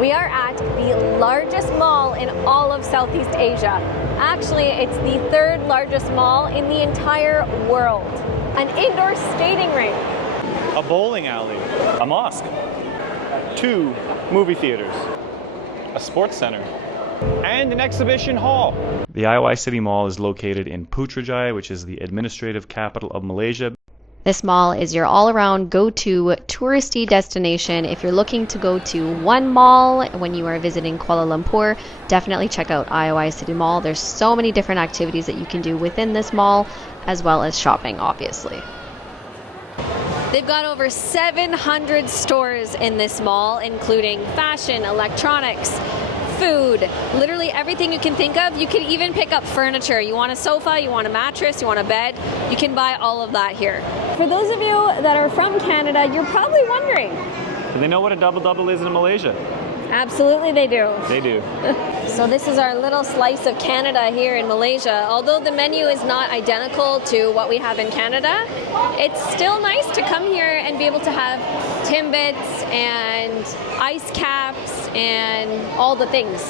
We are at the largest mall in all of Southeast Asia. Actually, it's the third largest mall in the entire world. An indoor skating rink. A bowling alley. A mosque. 2 movie theaters. A sports center. And an exhibition hall. The IOI City Mall is located in Putrajaya, which is the administrative capital of Malaysia. This mall is your all-around go-to touristy destination. If you're looking to go to one mall when you are visiting Kuala Lumpur, definitely check out IOI City Mall. There's so many different activities that you can do within this mall, as well as shopping, obviously. They've got over 700 stores in this mall, including fashion, electronics, food, literally everything you can think of. You can even pick up furniture. You want a sofa, you want a mattress, you want a bed, you can buy all of that here. For those of you that are from Canada, you're probably wondering. Do they know what a double-double is in Malaysia? Absolutely they do. They do. So this is our little slice of Canada here in Malaysia. Although the menu is not identical to what we have in Canada, it's still nice to come here and be able to have Timbits and ice caps and all the things.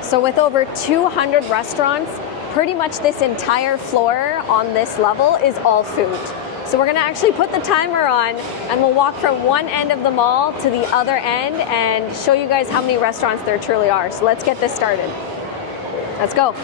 So with over 200 restaurants, pretty much this entire floor on this level is all food. So we're gonna actually put the timer on and we'll walk from one end of the mall to the other end and show you guys how many restaurants there truly are. So let's get this started. Let's go.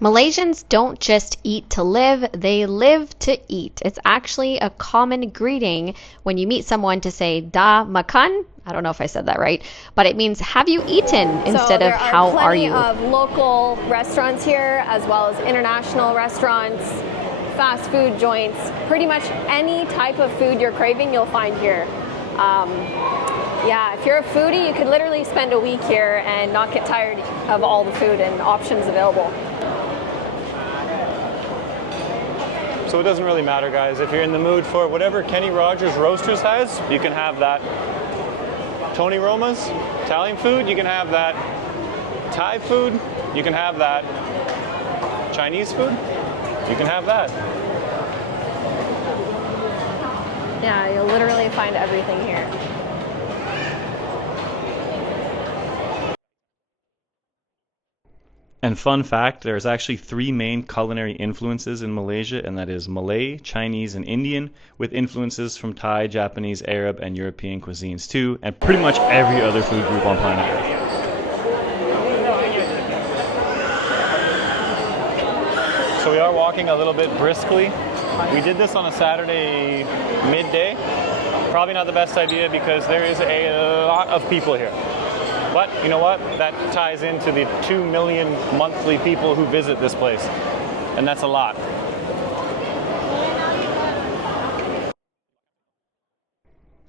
Malaysians don't just eat to live, they live to eat. It's actually a common greeting when you meet someone to say, "Dah makan?" I don't know if I said that right, but it means "have you eaten?" instead of "how are you?" There are plenty of local restaurants here, as well as international restaurants, fast food joints. Pretty much any type of food you're craving, you'll find here. Yeah, if you're a foodie, you could literally spend a week here and not get tired of all the food and options available. So it doesn't really matter, guys. If you're in the mood for whatever Kenny Rogers Roasters has, you can have that. Tony Roma's Italian food, you can have that. Thai food, you can have that. Chinese food, you can have that. Yeah, you'll literally find everything here. And fun fact, there's actually 3 main culinary influences in Malaysia, and that is Malay, Chinese, and Indian, with influences from Thai, Japanese, Arab, and European cuisines too, and pretty much every other food group on planet Earth. So we are walking a little bit briskly. We did this on a Saturday midday. Probably not the best idea because there is a lot of people here. But you know what? That ties into the 2 million monthly people who visit this place. And that's a lot.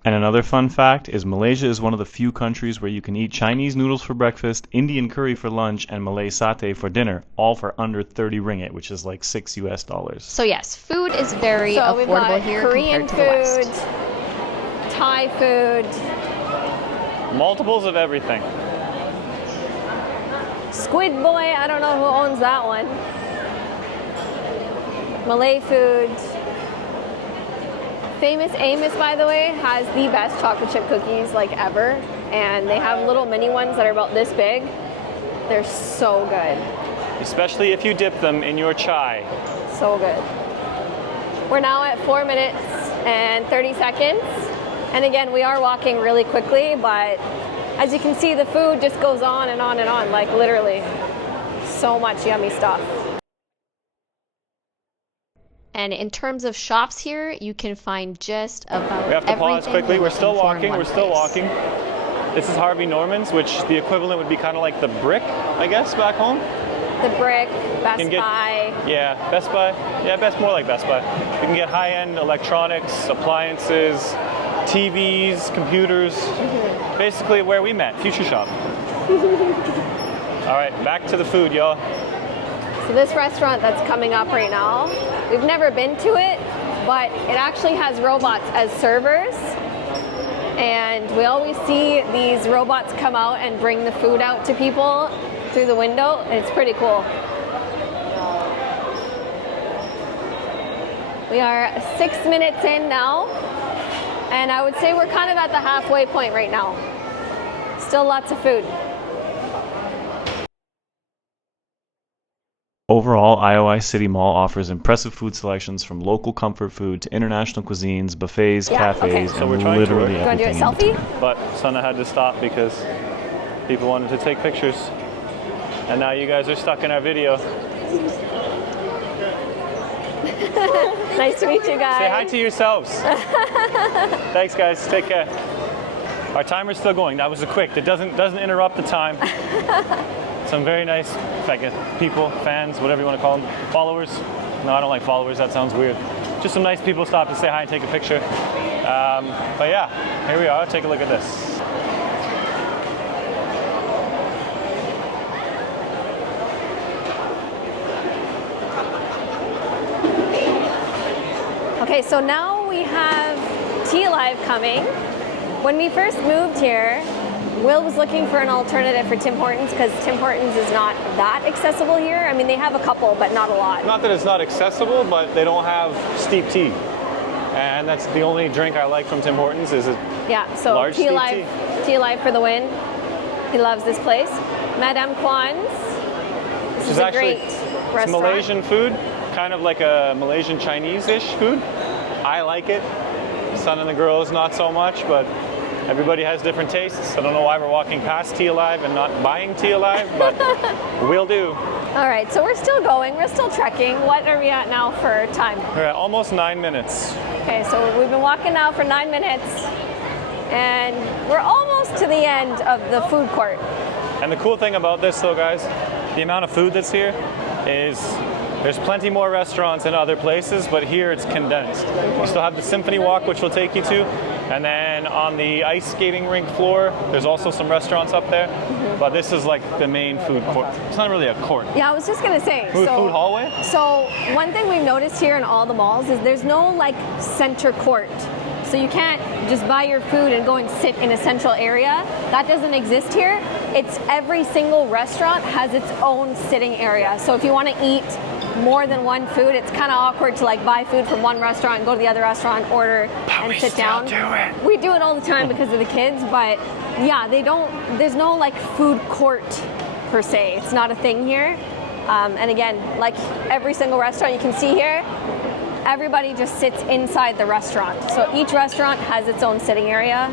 And another fun fact is Malaysia is one of the few countries where you can eat Chinese noodles for breakfast, Indian curry for lunch, and Malay satay for dinner, all for under 30 ringgit, which is like $6 US. So yes, food is very affordable here Korean compared to the West. Thai food. Multiples of everything. Squid Boy, I don't know who owns that one. Malay food. Famous Amos, by the way, has the best chocolate chip cookies like ever. And they have little mini ones that are about this big. They're so good. Especially if you dip them in your chai. So good. We're now at 4 minutes and 30 seconds. And again, we are walking really quickly, but as you can see, the food just goes on and on and on, like literally so much yummy stuff. And in terms of shops here, you can find just about We have to pause quickly. We're still walking. We're still walking. This is Harvey Norman's, which the equivalent would be kind of like the Brick, I guess, back home. The Brick, Best Buy. Yeah, Best Buy. Yeah, more like Best Buy. You can get high-end electronics, appliances, TVs, computers. Basically where we met, Future Shop. All right, back to the food, y'all. So this restaurant that's coming up right now, we've never been to it, but it actually has robots as servers. And we always see these robots come out and bring the food out to people through the window, and it's pretty cool. We are 6 minutes in now. And I would say we're kind of at the halfway point right now. Still lots of food. Overall, IOI City Mall offers impressive food selections from local comfort food to international cuisines, buffets, cafes, okay. and literally everything. You want to do a in selfie? between. But Sana had to stop because people wanted to take pictures. And now you guys are stuck in our video. Nice to meet you guys. Say hi to yourselves. Thanks, guys. Take care. Our timer's still going. That was a quick. It doesn't interrupt the time. Some very nice people, fans, whatever you want to call them. Followers. No, I don't like followers. That sounds weird. Just some nice people stop to say hi and take a picture. But yeah, here we are. Take a look at this. Okay, so now we have Tea Alive coming. When we first moved here, Will was looking for an alternative for Tim Hortons because Tim Hortons is not that accessible here. I mean, they have a couple, but not a lot. Not that it's not accessible, but they don't have steep tea. And that's the only drink I like from Tim Hortons is a so large Tea steep Alive, Tea Alive for the win. He loves this place. Madame Kwan's. This is a great restaurant. It's Malaysian food, kind of like a Malaysian Chinese-ish food. I like it. Son and the girls, not so much, but everybody has different tastes. I don't know why we're walking past Tea Alive and not buying Tea Alive, but we'll do. All right, so we're still going. We're still trekking. What are we at now for time? We're at almost 9 minutes. Okay, so we've been walking now for 9 minutes, and we're almost to the end of the food court. And the cool thing about this, though, guys, the amount of food that's here is there's plenty more restaurants in other places, but here it's condensed. You still have the Symphony Walk, which we'll take you to. And then on the ice skating rink floor, there's also some restaurants up there. But this is like the main food court. It's not really a court. Yeah, I was just gonna say. Food hallway? So one thing we've noticed here in all the malls is there's no like center court. So you can't just buy your food and go and sit in a central area. That doesn't exist here. It's every single restaurant has its own sitting area. So if you want to eat more than one food, it's kind of awkward to like buy food from one restaurant, go to the other restaurant, order, and sit down. We do it all the time because of the kids, but yeah, there's no like food court per se. It's not a thing here. And again, like every single restaurant you can see here, everybody just sits inside the restaurant. So each restaurant has its own sitting area,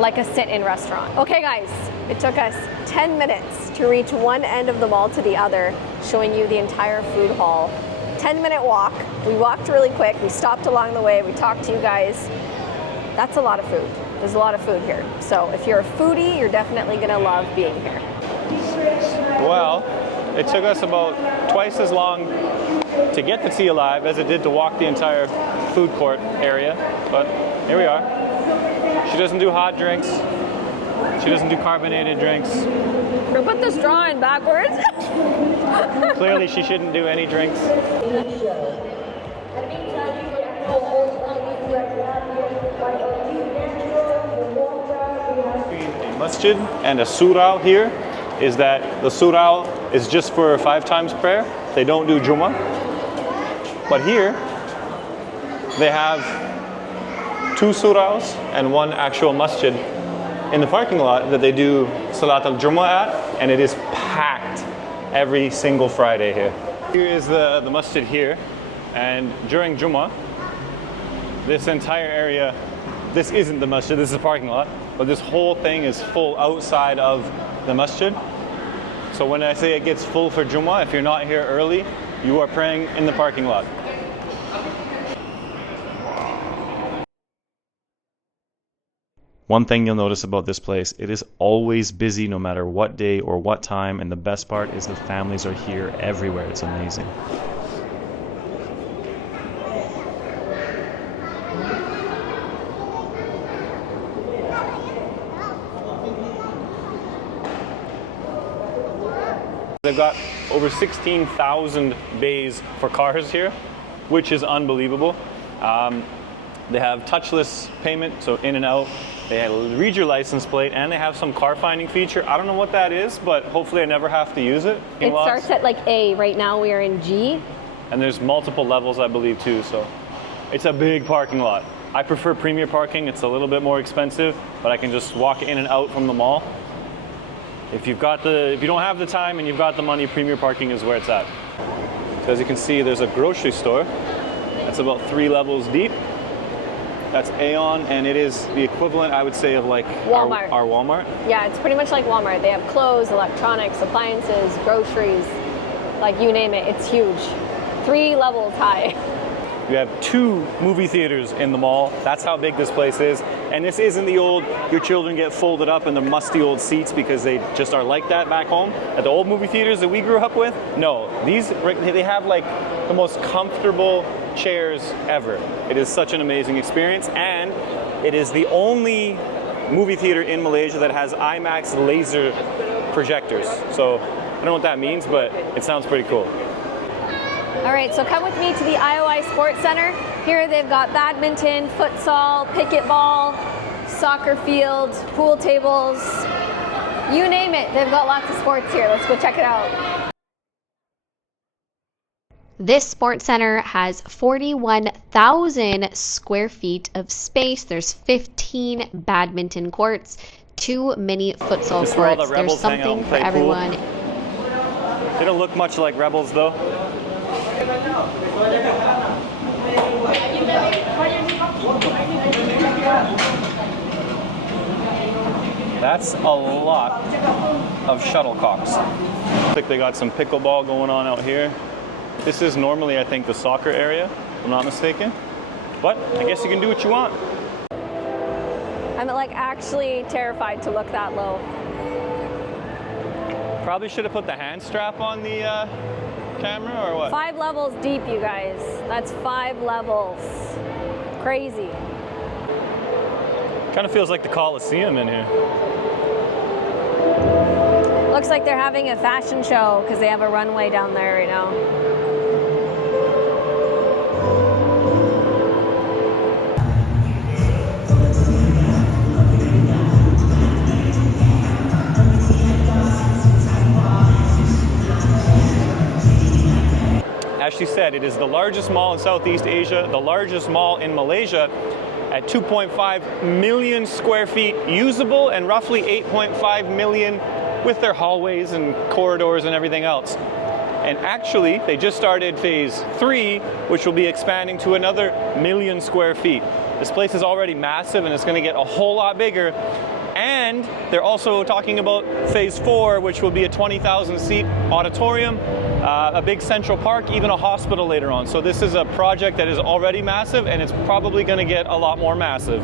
like a sit-in restaurant. Okay guys, it took us 10 minutes to reach one end of the mall to the other, showing you the entire food hall. 10-minute walk. We walked really quick. We stopped along the way. We talked to you guys. That's a lot of food. There's a lot of food here. So if you're a foodie, you're definitely gonna love being here. Well, it took us about twice as long to get to Tea Alive as it did to walk the entire food court area, but here we are. She doesn't do hot drinks. She doesn't do carbonated drinks. We put the straw in backwards. Clearly she shouldn't do any drinks. A masjid and a surau here is that the surau is just for 5 times prayer. They don't do Jummah. But here, they have 2 suraus and 1 actual masjid in the parking lot that they do Salat al-Jummah at, and it is packed every single Friday here. Here is the masjid here, and during Jummah, this entire area, this isn't the masjid, this is a parking lot, but this whole thing is full outside of the masjid. So when I say it gets full for Jummah, if you're not here early, you are praying in the parking lot. One thing you'll notice about this place, it is always busy no matter what day or what time, and the best part is the families are here everywhere. It's amazing. They've got over 16,000 bays for cars here, which is unbelievable. They have touchless payment, so in and out. They read your license plate, and they have some car finding feature. I don't know what that is, but hopefully I never have to use it. It starts at like A. Right now we are in G. And there's multiple levels, I believe, too, so it's a big parking lot. I prefer premier parking. It's a little bit more expensive, but I can just walk in and out from the mall. If you don't have the time and you've got the money, premier parking is where it's at. So as you can see, there's a grocery store that's about 3 levels deep. That's Aeon, and it is the equivalent, I would say, of like Walmart. Our Walmart. Yeah, it's pretty much like Walmart. They have clothes, electronics, appliances, groceries, like you name it. It's huge. 3 levels high. You have 2 movie theaters in the mall. That's how big this place is. And this isn't the old, your children get folded up in the musty old seats because they just are like that back home. At the old movie theaters that we grew up with, no. They have like the most comfortable chairs ever. It is such an amazing experience, and it is the only movie theater in Malaysia that has IMAX laser projectors. So I don't know what that means, but it sounds pretty cool. All right, so come with me to the IOI Sports Center. Here they've got badminton, futsal, pickleball, soccer fields, pool tables, you name it. They've got lots of sports here. Let's go check it out. This sports center has 41,000 square feet of space. There's 15 badminton courts, 2 mini futsal courts. There's something for everyone. They don't look much like rebels though. That's a lot of shuttlecocks. I think they got some pickleball going on out here. This is normally, I think, the soccer area, if I'm not mistaken. But I guess you can do what you want. I'm like actually terrified to look that low. Probably should have put the hand strap on the camera or what? 5 levels deep, you guys. That's 5 levels. Crazy. Kind of feels like the Coliseum in here. Looks like they're having a fashion show because they have a runway down there right now. As she said, it is the largest mall in Southeast Asia, the largest mall in Malaysia, at 2.5 million square feet usable and roughly 8.5 million with their hallways and corridors and everything else. And actually, they just started phase 3, which will be expanding to another 1 million square feet. This place is already massive and it's going to get a whole lot bigger. And they're also talking about phase 4, which will be a 20,000 seat auditorium, a big central park, even a hospital later on. So this is a project that is already massive, and it's probably going to get a lot more massive.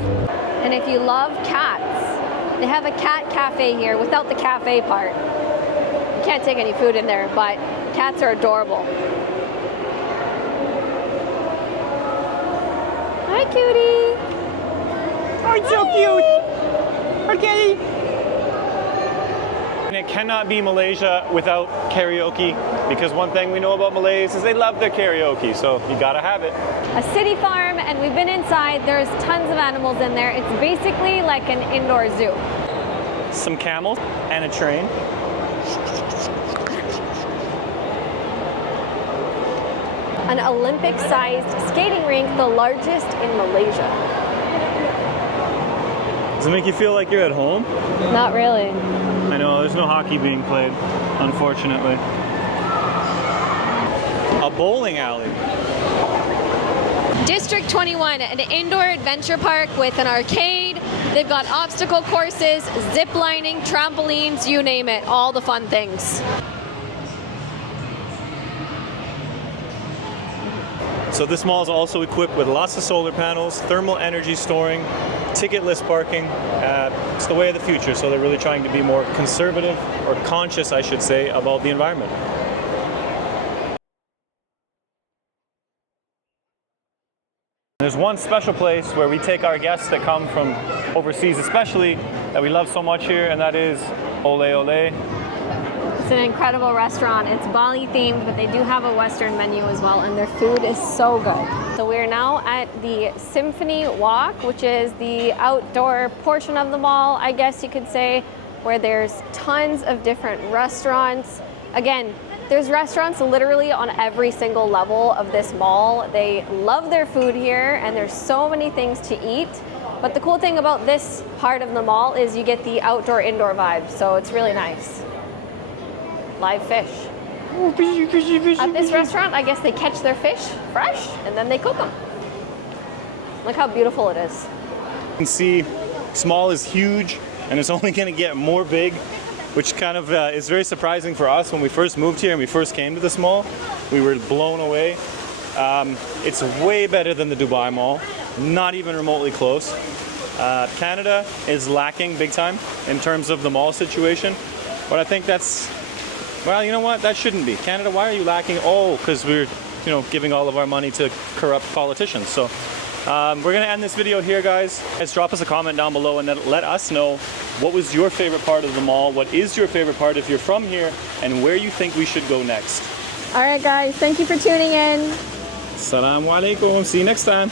And if you love cats, they have a cat cafe here without the cafe part. You can't take any food in there, but cats are adorable. Hi, cutie. Oh, it's so cute. Okay. And it cannot be Malaysia without karaoke, because one thing we know about Malays is they love their karaoke, so you gotta have it. A city farm, and we've been inside. There's tons of animals in there. It's basically like an indoor zoo. Some camels and a train. An Olympic-sized skating rink, the largest in Malaysia. Does it make you feel like you're at home? Not really. I know, there's no hockey being played, unfortunately. A bowling alley. District 21, an indoor adventure park with an arcade. They've got obstacle courses, zip lining, trampolines, you name it, all the fun things. So this mall is also equipped with lots of solar panels, thermal energy storing, ticketless parking. It's the way of the future, so they're really trying to be more conservative, or conscious, I should say, about the environment. There's one special place where we take our guests that come from overseas especially, that we love so much here, and that is Ole Ole. It's an incredible restaurant. It's Bali themed, but they do have a Western menu as well, and their food is so good. So we're now at the Symphony Walk, which is the outdoor portion of the mall, I guess you could say, where there's tons of different restaurants. Again, There's restaurants literally on every single level of this mall. They love their food here and there's so many things to eat. But the cool thing about this part of the mall is you get the outdoor-indoor vibe, so it's really nice. Live fish. At this restaurant, I guess they catch their fish fresh and then they cook them. Look how beautiful it is. You can see this mall is huge and it's only going to get more big, which kind of is very surprising for us. When we first moved here and we first came to this mall, we were blown away. It's way better than the Dubai Mall, not even remotely close. Canada is lacking big time in terms of the mall situation, but I think that's, well, you know what, that shouldn't be. Canada, why are you lacking? Oh, because we're, you know, giving all of our money to corrupt politicians. So we're going to end this video here, guys. Guys, drop us a comment down below and then let us know what was your favorite part of the mall, what is your favorite part if you're from here, and where you think we should go next. All right, guys, thank you for tuning in. Assalamu alaikum. See you next time.